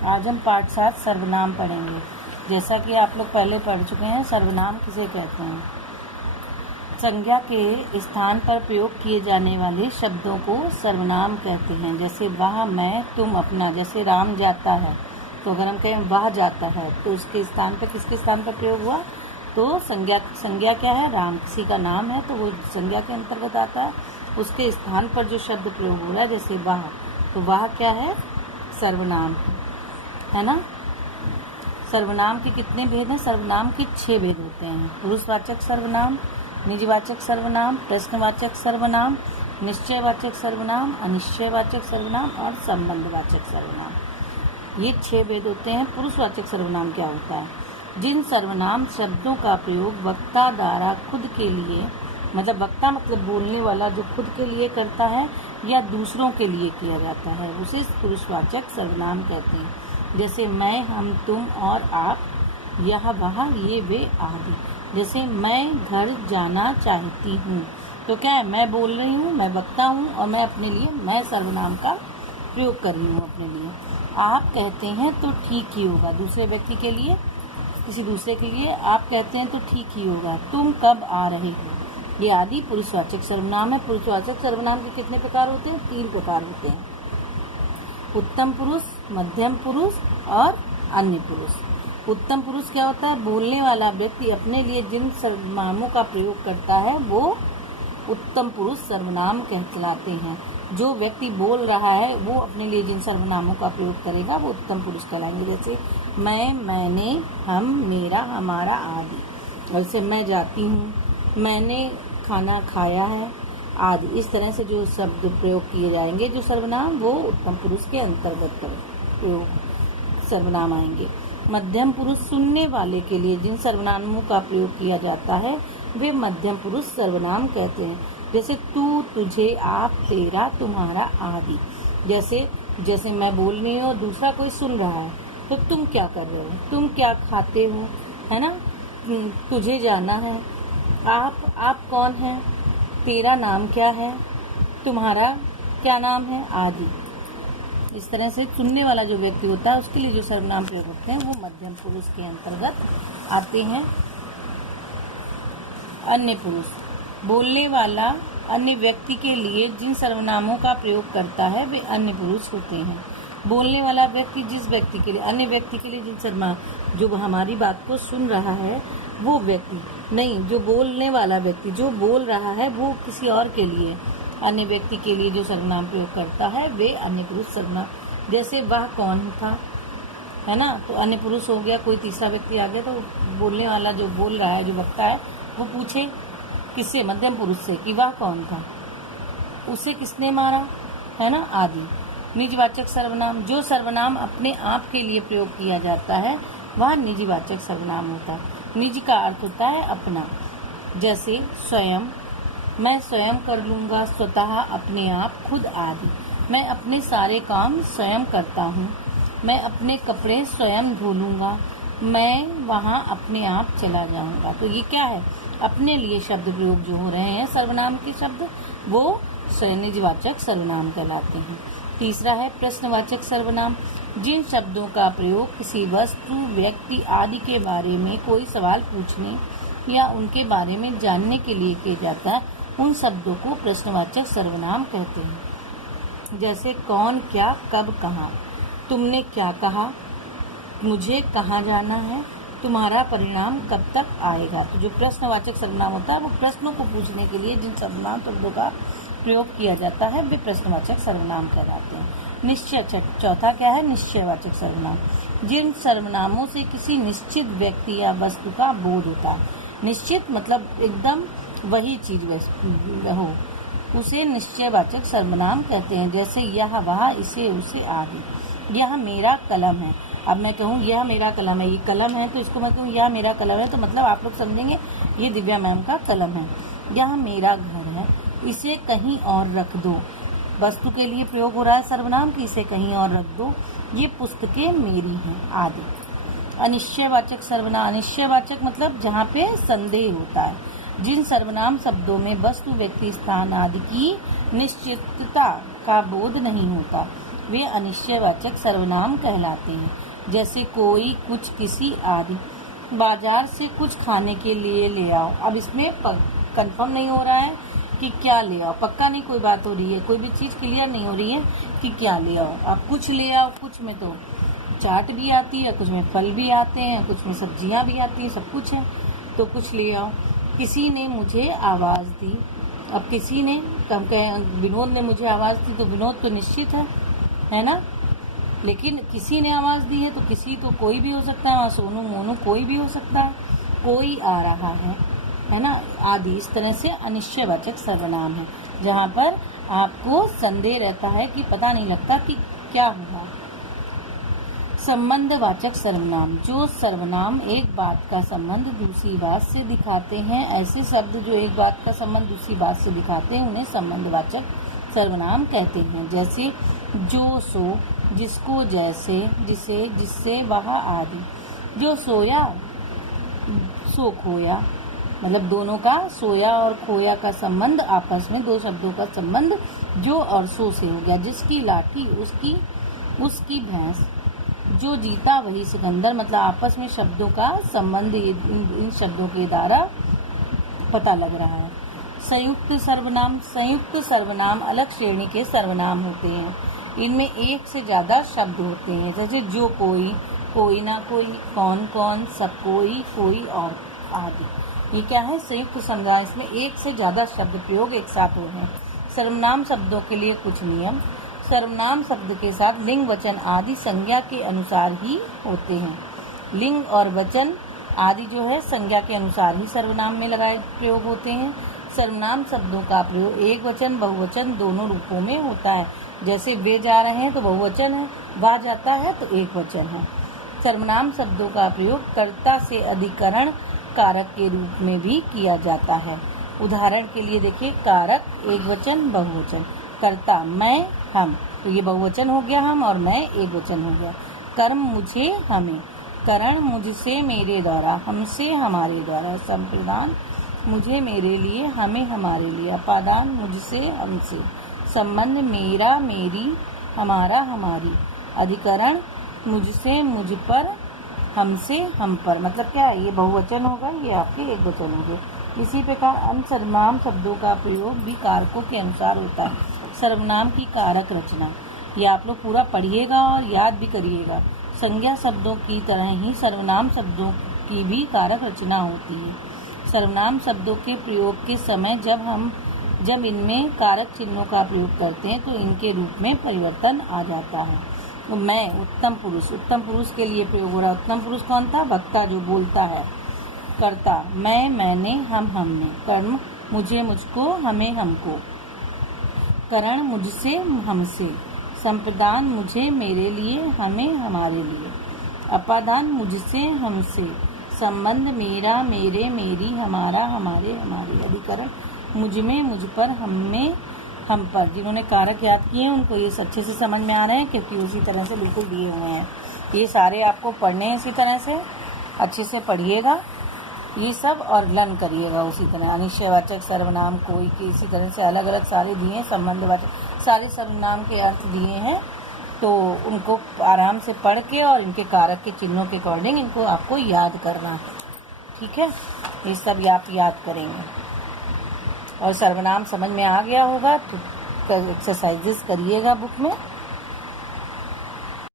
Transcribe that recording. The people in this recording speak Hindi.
आज हम पाठ 7 सर्वनाम पढ़ेंगे। जैसा कि आप लोग पहले पढ़ चुके हैं, सर्वनाम किसे कहते हैं? संज्ञा के स्थान पर प्रयोग किए जाने वाले शब्दों को सर्वनाम कहते हैं। जैसे वह, मैं, तुम, अपना। जैसे राम जाता है, तो अगर हम कहें वह जाता है तो उसके स्थान पर किसके स्थान पर प्रयोग हुआ? तो संज्ञा क्या है? राम। किसी का नाम है तो वो संज्ञा के अंतर्गत आता है। उसके स्थान पर जो शब्द प्रयोग हो रहा है, जैसे वह, तो वह क्या है? सर्वनाम है ना। सर्वनाम के कितने भेद हैं? सर्वनाम के 6 भेद होते हैं। पुरुषवाचक सर्वनाम, निजवाचक सर्वनाम, प्रश्नवाचक सर्वनाम, निश्चयवाचक सर्वनाम, अनिश्चयवाचक सर्वनाम और संबंधवाचक सर्वनाम। ये 6 भेद होते हैं। पुरुषवाचक सर्वनाम क्या होता है? जिन सर्वनाम शब्दों का प्रयोग वक्ता द्वारा खुद के लिए, मतलब वक्ता मतलब बोलने वाला जो खुद के लिए करता है या दूसरों के लिए किया जाता है, उसे पुरुषवाचक सर्वनाम कहते हैं। जैसे मैं, हम, तुम और आप, यह, वह, ये, वे आदि। जैसे मैं घर जाना चाहती हूँ, तो क्या है? मैं बोल रही हूँ, मैं वक्ता हूँ और मैं अपने लिए मैं सर्वनाम का प्रयोग कर रही हूँ अपने लिए। आप कहते हैं तो ठीक ही होगा, दूसरे व्यक्ति के लिए, किसी दूसरे के लिए आप कहते हैं तो ठीक ही होगा। तुम कब आ रहे हो, ये आदि पुरुषवाचक सर्वनाम है। पुरुषवाचक सर्वनाम के कितने प्रकार होते हैं? 3 प्रकार होते हैं। उत्तम पुरुष, मध्यम पुरुष और अन्य पुरुष। उत्तम पुरुष क्या होता है? बोलने वाला व्यक्ति अपने लिए जिन सर्वनामों का प्रयोग करता है वो उत्तम पुरुष सर्वनाम कहलाते हैं। जो व्यक्ति बोल रहा है वो अपने लिए जिन सर्वनामों का प्रयोग करेगा वो उत्तम पुरुष कहलाएंगे। जैसे मैं, मैंने, हम, मेरा, हमारा आदि। जैसे मैं जाती हूँ, मैंने खाना खाया है आदि। इस तरह से जो शब्द प्रयोग किए जाएंगे, जो सर्वनाम, वो उत्तम पुरुष के अंतर्गत प्रयोग सर्वनाम आएंगे। मध्यम पुरुष सुनने वाले के लिए जिन सर्वनामों का प्रयोग किया जाता है वे मध्यम पुरुष सर्वनाम कहते हैं। जैसे तू, तुझे, आप, तेरा, तुम्हारा आदि। जैसे मैं बोल रही हूँ और दूसरा कोई सुन रहा है, तो तुम क्या कर रहे हो, तुम क्या खाते हो, है ना। तुझे जाना है, आप कौन है, तेरा नाम क्या है, तुम्हारा क्या नाम है आदि। इस तरह से सुनने वाला जो व्यक्ति होता है उसके लिए जो सर्वनाम प्रयोग होते हैं वो मध्यम पुरुष के अंतर्गत आते हैं। अन्य पुरुष, बोलने वाला अन्य व्यक्ति के लिए जिन सर्वनामों का प्रयोग करता है वे अन्य पुरुष होते हैं। बोलने वाला व्यक्ति जिस व्यक्ति के लिए, अन्य व्यक्ति के लिए जिन सर्वनाम, जो हमारी बात को सुन रहा है वो व्यक्ति नहीं, जो बोलने वाला व्यक्ति जो बोल रहा है वो किसी और के लिए, अन्य व्यक्ति के लिए जो सर्वनाम प्रयोग करता है वे अन्य पुरुष सर्वनाम। जैसे वह कौन था, है ना, तो अन्य पुरुष हो गया। कोई तीसरा व्यक्ति आ गया तो बोलने वाला जो बोल रहा है, जो वक्ता है, वो पूछे किससे? मध्यम पुरुष से कि वह कौन था, उसे किसने मारा, है ना, आदि। निजवाचक सर्वनाम, जो सर्वनाम अपने आप के लिए प्रयोग किया जाता है वह निजवाचक सर्वनाम होता है। निज का अर्थ होता है अपना। जैसे स्वयं, मैं स्वयं कर लूँगा, स्वतः, अपने आप, खुद आदि। मैं अपने सारे काम स्वयं करता हूँ, मैं अपने कपड़े स्वयं धो लूँगा, मैं वहाँ अपने आप चला जाऊँगा। तो ये क्या है? अपने लिए शब्द प्रयोग जो हो रहे हैं सर्वनाम के शब्द, वो निजवाचक सर्वनाम कहलाते हैं। तीसरा है प्रश्नवाचक सर्वनाम। जिन शब्दों का प्रयोग किसी वस्तु, व्यक्ति आदि के बारे में कोई सवाल पूछने या उनके बारे में जानने के लिए किया जाता है उन शब्दों को प्रश्नवाचक सर्वनाम कहते हैं। जैसे कौन, क्या, कब, कहाँ। तुमने क्या कहा, मुझे कहाँ जाना है, तुम्हारा परिणाम कब तक आएगा। तो जो प्रश्नवाचक सर्वनाम होता है वो प्रश्नों को पूछने के लिए जिन सर्वनाम शब्दों का प्रयोग किया जाता है वे प्रश्नवाचक सर्वनाम कहलाते हैं। चौथा क्या है? निश्चयवाचक सर्वनाम। जिन सर्वनामों से किसी निश्चित व्यक्ति या वस्तु का बोध होता है, निश्चित मतलब एकदम वही चीज हो, उसे निश्चयवाचक सर्वनाम कहते हैं। जैसे यह, वह, इसे, उसे आदि। यह मेरा कलम है, अब मैं कहूँ यह मेरा कलम है, ये कलम है तो इसको मैं कहूँ यह मेरा कलम है, तो मतलब आप लोग समझेंगे ये दिव्या मैम का कलम है। यह मेरा घर है, इसे कहीं और रख दो। वस्तु के लिए प्रयोग हो रहा है सर्वनाम कि इसे कहीं और रख दो, ये पुस्तकें मेरी हैं आदि। अनिश्चयवाचक सर्वनाम, अनिश्चयवाचक मतलब जहाँ पे संदेह होता है। जिन सर्वनाम शब्दों में वस्तु, व्यक्ति, स्थान आदि की निश्चितता का बोध नहीं होता वे अनिश्चयवाचक सर्वनाम कहलाते हैं। जैसे कोई, कुछ, किसी आदि। बाजार से कुछ खाने के लिए ले आओ। अब इसमें कंफर्म नहीं हो रहा है कि क्या ले आओ, पक्का नहीं कोई बात हो रही है, कोई भी चीज़ क्लियर नहीं हो रही है कि क्या ले आओ। आप कुछ ले आओ, कुछ में तो चाट भी आती है, कुछ में फल भी आते हैं, कुछ में सब्जियां भी आती हैं, सब कुछ है, तो कुछ ले आओ। किसी ने मुझे आवाज़ दी। अब किसी ने, हम कहें विनोद ने मुझे आवाज़ दी, तो विनोद तो निश्चित है ना। लेकिन किसी ने आवाज़ दी है तो किसी तो कोई भी हो सकता है, वहाँ सोनू मोनू कोई भी हो सकता है। कोई आ रहा है ना, आदि। इस तरह से अनिश्चयवाचक सर्वनाम है जहाँ पर आपको संदेह रहता है कि पता नहीं लगता कि क्या हुआ। संबंधवाचक सर्वनाम, जो सर्वनाम एक बात का संबंध दूसरी बात से दिखाते हैं। ऐसे शब्द जो एक बात का संबंध दूसरी बात से दिखाते हैं उन्हें संबंधवाचक सर्वनाम कहते हैं। जैसे जो, सो, जिसको, जैसे, जिसे, जिससे, वह आदि। जो सोया, सो खोया, मतलब दोनों का, सोया और खोया का संबंध आपस में, दो शब्दों का संबंध जो और सो से हो गया। जिसकी लाठी, उसकी भैंस। जो जीता वही सिकंदर, मतलब आपस में शब्दों का संबंध इन शब्दों के द्वारा पता लग रहा है। संयुक्त सर्वनाम, संयुक्त सर्वनाम अलग श्रेणी के सर्वनाम होते हैं। इनमें एक से ज़्यादा शब्द होते हैं। जैसे जो कोई, कोई ना कोई, कौन कौन, सब कोई और आदि। ये क्या है, संयुक्त सर्वनाम। इसमें एक से ज़्यादा शब्द प्रयोग एक साथ हो रहे हैं। सर्वनाम शब्दों के लिए कुछ नियम। सर्वनाम शब्द के साथ लिंग, वचन आदि संज्ञा के अनुसार ही होते हैं। लिंग और वचन आदि जो है संज्ञा के अनुसार ही सर्वनाम में लगाए प्रयोग होते हैं। सर्वनाम शब्दों का प्रयोग एक वचन, बहुवचन दोनों रूपों में होता है। जैसे वे जा रहे हैं तो बहुवचन है, वह जाता है तो एक वचन है। सर्वनाम शब्दों का प्रयोग कर्ता से अधिकरण कारक के रूप में भी किया जाता है। उदाहरण के लिए देखिए, कारक एक वचन, बहुवचन। कर्ता मैं, हम, तो ये बहुवचन हो गया हम, और मैं एक वचन हो गया। कर्म मुझे, हमें। करण मुझसे, मेरे द्वारा, हमसे, हमारे द्वारा। संप्रदान मुझे, मेरे लिए, हमें, हमारे लिए। अपादान मुझसे, हमसे। संबंध मेरा, मेरी, हमारा, हमारी। अधिकरण मुझसे, मुझ पर, हमसे, हम पर। मतलब क्या है, ये बहुवचन होगा, ये आपके एक वचन होंगे। इसी प्रकार अन्य सर्वनाम शब्दों का प्रयोग भी कारकों के अनुसार होता है। सर्वनाम की कारक रचना, ये आप लोग पूरा पढ़िएगा और याद भी करिएगा। संज्ञा शब्दों की तरह ही सर्वनाम शब्दों की भी कारक रचना होती है। सर्वनाम शब्दों के प्रयोग के समय जब इनमें कारक चिन्हों का प्रयोग करते हैं तो इनके रूप में परिवर्तन आ जाता है। तो मैं, उत्तम पुरुष, उत्तम पुरुष के लिए प्रयोग हो रहा है। उत्तम पुरुष कौन था, वक्ता जो बोलता है। कर्ता मैं, मैंने, हम, हमने। कर्म मुझे, मुझको, हमें, हमको। करण मुझसे, हमसे। संप्रदान मुझे, मेरे लिए, हमें, हमारे लिए। अपादान मुझसे, हमसे। संबंध मेरा, मेरे, मेरी, हमारा, हमारे, हमारे। अधिकरण मुझ में, मुझ पर, हम में, हम पर। जिन्होंने कारक याद किए हैं उनको ये अच्छे से समझ में आ रहे हैं, क्योंकि उसी तरह से बिल्कुल दिए हुए हैं। ये सारे आपको पढ़ने हैं, इसी तरह से अच्छे से पढ़िएगा ये सब और लर्न करिएगा उसी तरह। अनिश्चयवाचक सर्वनाम कोई के इसी तरह से अलग अलग सारे दिए हैं। संबंधवाचक सारे सर्वनाम के अर्थ दिए हैं, तो उनको आराम से पढ़ के और इनके कारक के चिन्हों के अकॉर्डिंग इनको आपको याद करना है। ठीक है, ये सब आप याद करेंगे। और सर्वनाम समझ में आ गया होगा तो एक्सरसाइजेस करिएगा बुक में।